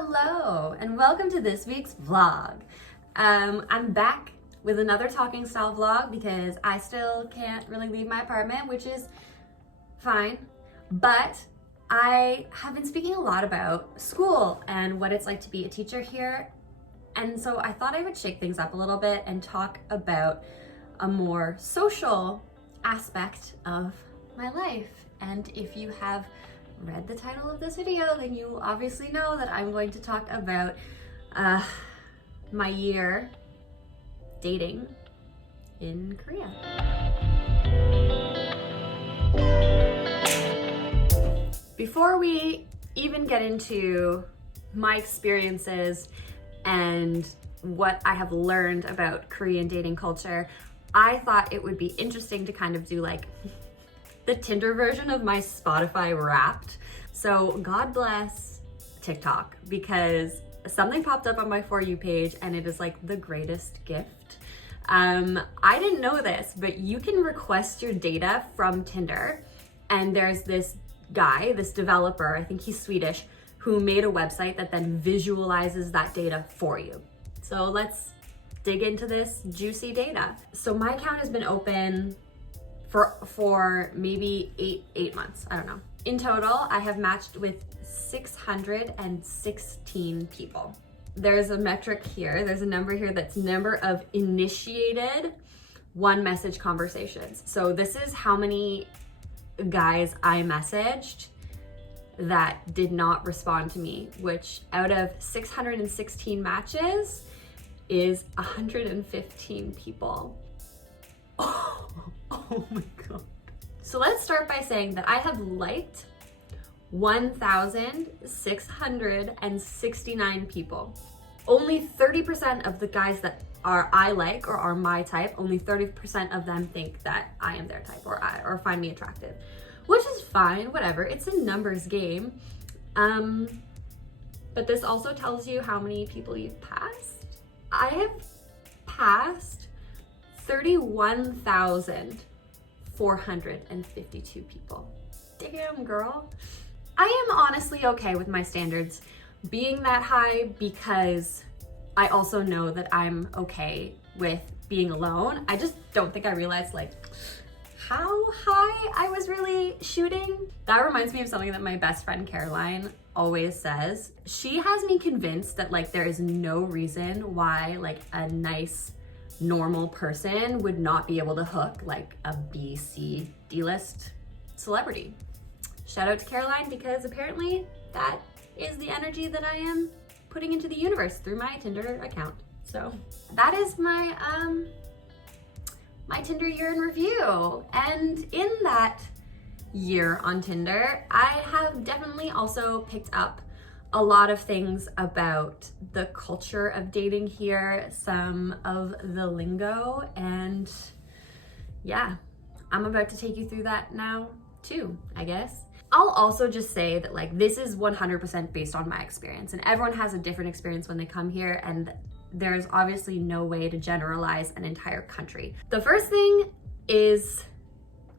Hello, and welcome to this week's vlog. I'm back with another talking style vlog because I still can't really leave my apartment, which is fine. But I have been speaking a lot about school and what it's like to be a teacher here. And so I thought I would shake things up a little bit and talk about a more social aspect of my life. And if you have read the title of this video, then you obviously know that I'm going to talk about my year dating in Korea. Before we even get into my experiences and what I have learned about Korean dating culture, I thought it would be interesting to kind of do like the Tinder version of my Spotify Wrapped. So God bless TikTok, because something popped up on my For You page and it is like the greatest gift. I didn't know this, but you can request your data from Tinder, and there's this guy, this developer, I think he's Swedish, who made a website that then visualizes that data for you. So let's dig into this juicy data. So my account has been open for maybe eight months, I don't know. In total, I have matched with 616 people. There's a metric here, there's a number here that's number of initiated one message conversations. So this is how many guys I messaged that did not respond to me, which out of 616 matches is 115 people. Oh my God. So let's start by saying that I have liked 1,669 people. Only 30% of the guys that I like or are my type, only 30% of them think that I am their type or find me attractive, which is fine, whatever. It's a numbers game. But this also tells you how many people you've passed. I have passed 31,452 people. Damn, girl. I am honestly okay with my standards being that high, because I also know that I'm okay with being alone. I just don't think I realized like how high I was really shooting. That reminds me of something that my best friend Caroline always says. She has me convinced that like there is no reason why like a nice normal person would not be able to hook like a B, C, D-list celebrity. Shout out to Caroline, because apparently that is the energy that I am putting into the universe through my Tinder account. So that is my my Tinder year in review. And in that year on Tinder, I have definitely also picked up a lot of things about the culture of dating here, some of the lingo, and yeah, I'm about to take you through that now too, I guess. I'll also just say that like this is 100% based on my experience, and everyone has a different experience when they come here, and there's obviously no way to generalize an entire country. The first thing is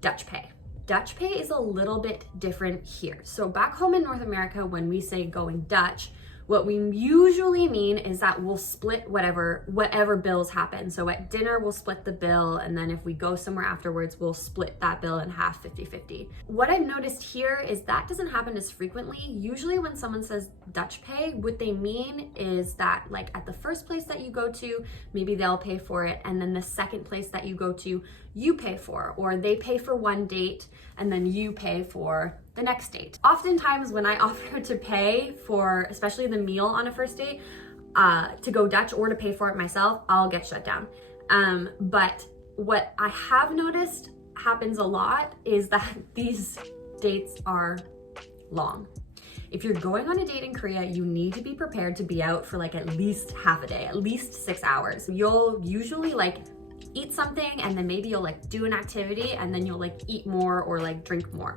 Dutch pay. Dutch pay is a little bit different here. So back home in North America, when we say going Dutch, what we usually mean is that we'll split whatever bills happen. So at dinner, we'll split the bill, and then if we go somewhere afterwards, we'll split that bill in half, 50-50. What I've noticed here is that doesn't happen as frequently. Usually when someone says Dutch pay, what they mean is that like at the first place that you go to, maybe they'll pay for it, and then the second place that you go to, you pay for, or they pay for one date and then you pay for the next date. Oftentimes when I offer to pay for, especially the meal on a first date, to go Dutch or to pay for it myself, I'll get shut down. But what I have noticed happens a lot is that these dates are long. If you're going on a date in Korea, you need to be prepared to be out for like at least half a day, at least 6 hours. You'll usually like eat something, and then maybe you'll like do an activity, and then you'll like eat more or like drink more.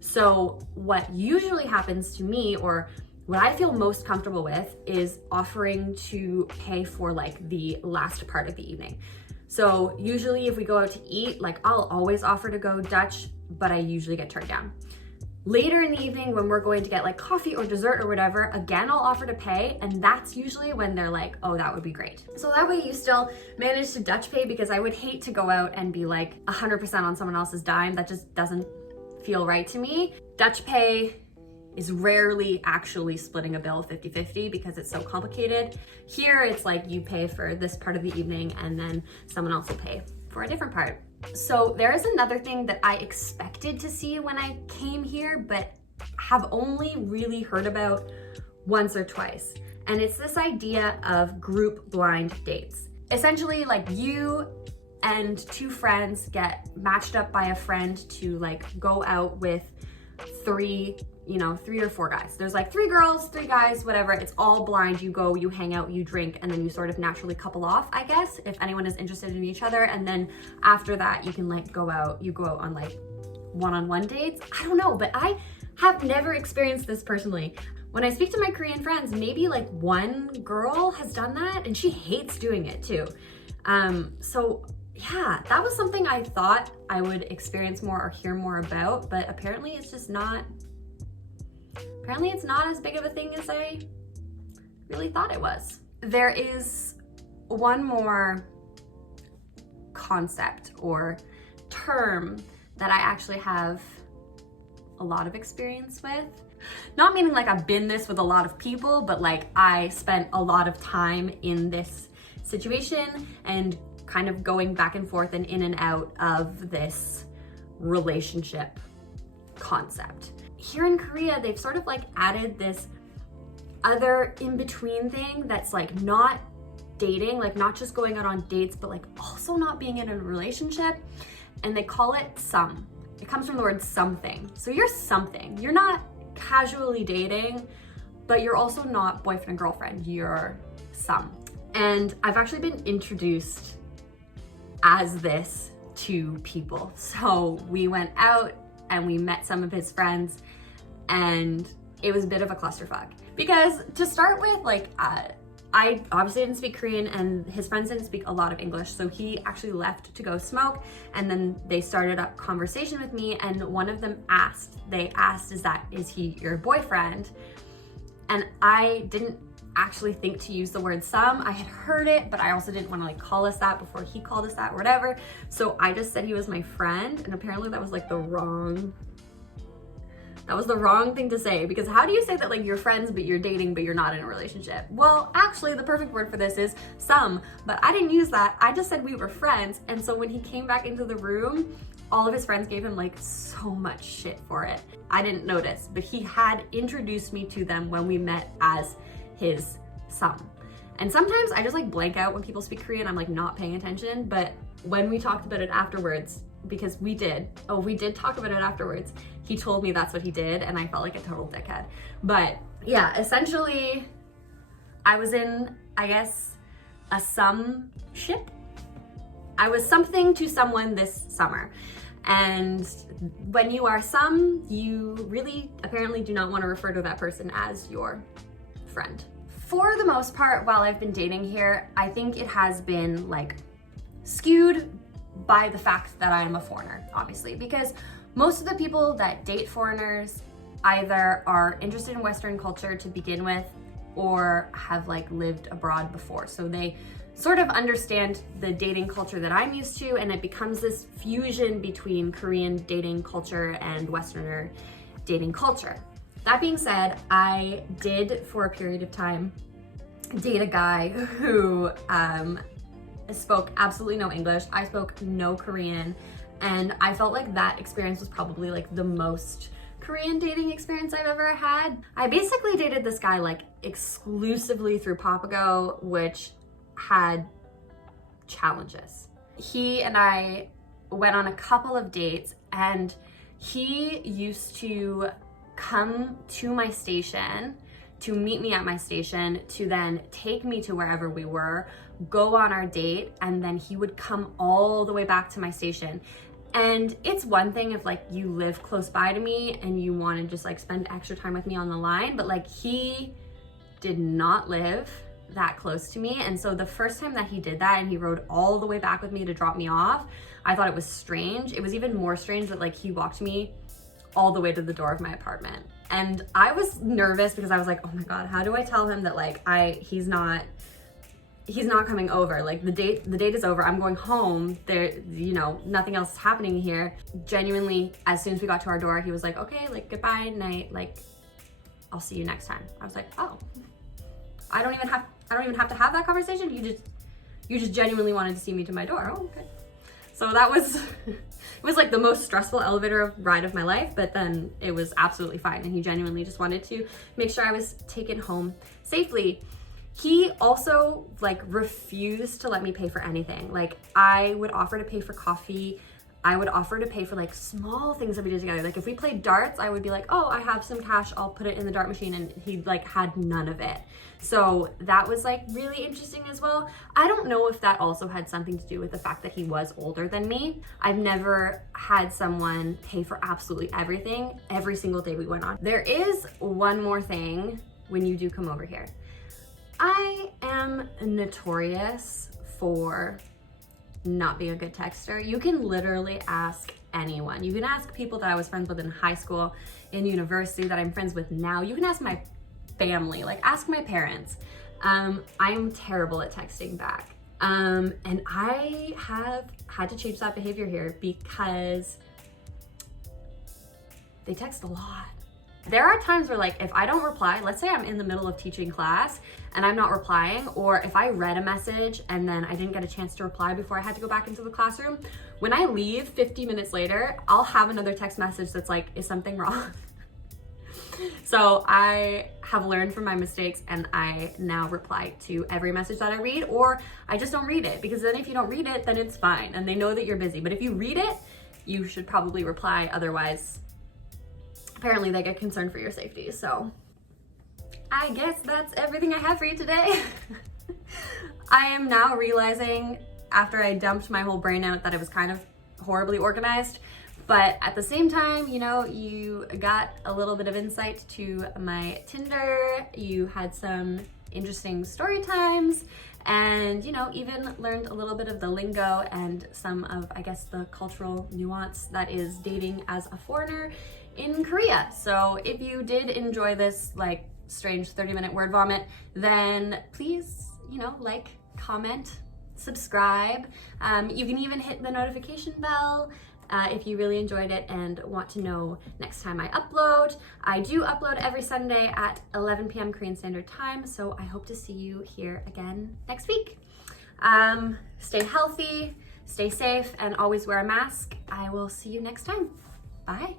So what usually happens to me, or what I feel most comfortable with, is offering to pay for like the last part of the evening. So usually if we go out to eat, like I'll always offer to go Dutch, but I usually get turned down. Later in the evening when we're going to get like coffee or dessert or whatever, again, I'll offer to pay, and that's usually when they're like, oh, that would be great. So that way you still manage to Dutch pay, because I would hate to go out and be like 100% on someone else's dime. That just doesn't feel right to me. Dutch pay is rarely actually splitting a bill 50-50 because it's so complicated. Here, it's like you pay for this part of the evening and then someone else will pay for a different part. So there is another thing that I expected to see when I came here, but have only really heard about once or twice. And it's this idea of group blind dates. Essentially, like, you and two friends get matched up by a friend to like go out with three or four guys. There's like 3 girls, 3 guys, whatever. It's all blind. You go, you hang out, you drink, and then you sort of naturally couple off, I guess, if anyone is interested in each other. And then after that, you can like go out on like one-on-one dates. I don't know, but I have never experienced this personally. When I speak to my Korean friends, maybe like one girl has done that and she hates doing it too. So yeah, that was something I thought I would experience more or hear more about, but apparently it's just not, it's not as big of a thing as I really thought it was. There is one more concept or term that I actually have a lot of experience with. Not meaning like I've been this with a lot of people, but like I spent a lot of time in this situation and kind of going back and forth and in and out of this relationship concept. Here in Korea, they've sort of like added this other in-between thing that's like not dating, like not just going out on dates, but like also not being in a relationship. And they call it some. It comes from the word something. So you're something. You're not casually dating, but you're also not boyfriend and girlfriend. You're some. And I've actually been introduced as this to people. So we went out and we met some of his friends, and it was a bit of a clusterfuck. Because to start with, like, I obviously didn't speak Korean and his friends didn't speak a lot of English, so he actually left to go smoke, and then they started up conversation with me, and one of them asked, is he your boyfriend? And I didn't actually think to use the word some. I had heard it, but I also didn't want to like call us that before he called us that or whatever. So I just said he was my friend, and apparently that was like the wrong thing to say, because how do you say that like you're friends but you're dating but you're not in a relationship? Well, actually the perfect word for this is some, but I didn't use that. I just said we were friends. And so when he came back into the room, all of his friends gave him like so much shit for it. I didn't notice, but he had introduced me to them when we met as his some. And sometimes I just like blank out when people speak Korean. I'm like not paying attention, but when we talked about it afterwards, because we did talk about it afterwards, he told me that's what he did, and I felt like a total dickhead. But yeah, essentially I was in, I guess, a some ship. I was something to someone this summer. And when you are some, you really apparently do not want to refer to that person as your friend. For the most part, while I've been dating here, I think it has been like skewed by the fact that I am a foreigner, obviously, because most of the people that date foreigners either are interested in Western culture to begin with or have like lived abroad before. So they sort of understand the dating culture that I'm used to, and it becomes this fusion between Korean dating culture and Westerner dating culture. That being said, I did for a period of time date a guy who spoke absolutely no English. I spoke no Korean, and I felt like that experience was probably like the most Korean dating experience I've ever had. I basically dated this guy like exclusively through Papago, which had challenges. He and I went on a couple of dates, and he used to come to my station, to meet me at my station, to then take me to wherever we were, go on our date, and then he would come all the way back to my station. And it's one thing if like you live close by to me and you want to just like spend extra time with me on the line, but like he did not live that close to me. And so the first time that he did that and he rode all the way back with me to drop me off, I thought it was strange. It was even more strange that like he walked me all the way to the door of my apartment. And I was nervous because I was like, oh my God, how do I tell him that like he's not coming over? Like the date is over. I'm going home. There, you know, nothing else is happening here. Genuinely, as soon as we got to our door, he was like, okay, like goodbye, night, like I'll see you next time. I was like, oh, I don't even have to have that conversation. You just genuinely wanted to see me to my door. Oh, okay. So that was, it was like the most stressful elevator ride of my life, but then it was absolutely fine. And he genuinely just wanted to make sure I was taken home safely. He also like refused to let me pay for anything. Like I would offer to pay for coffee. I would offer to pay for like small things that we did together. Like if we played darts, I would be like, oh, I have some cash, I'll put it in the dart machine. And he like had none of it. So that was like really interesting as well. I don't know if that also had something to do with the fact that he was older than me. I've never had someone pay for absolutely everything every single day we went on. There is one more thing when you do come over here. I am notorious for not being a good texter. You can literally ask anyone. You can ask people that I was friends with in high school, in university, that I'm friends with now. You can ask my family, like ask my parents. I'm terrible at texting back. And I have had to change that behavior here because they text a lot. There are times where like, if I don't reply, let's say I'm in the middle of teaching class and I'm not replying, or if I read a message and then I didn't get a chance to reply before I had to go back into the classroom, when I leave 50 minutes later, I'll have another text message that's like, is something wrong? So I have learned from my mistakes and I now reply to every message that I read, or I just don't read it, because then if you don't read it, then it's fine and they know that you're busy. But if you read it, you should probably reply, otherwise apparently they get concerned for your safety. So I guess that's everything I have for you today. I am now realizing after I dumped my whole brain out that it was kind of horribly organized, but at the same time, you know, you got a little bit of insight to my Tinder, you had some interesting story times, and, you know, even learned a little bit of the lingo and some of, I guess, the cultural nuance that is dating as a foreigner in Korea. So if you did enjoy this like strange 30-minute word vomit, then please, you know, like, comment, subscribe. You can even hit the notification bell if you really enjoyed it and want to know next time I upload. I do upload every Sunday at 11 p.m. Korean Standard Time, so I hope to see you here again next week. Stay healthy, stay safe, and always wear a mask. I will see you next time. Bye.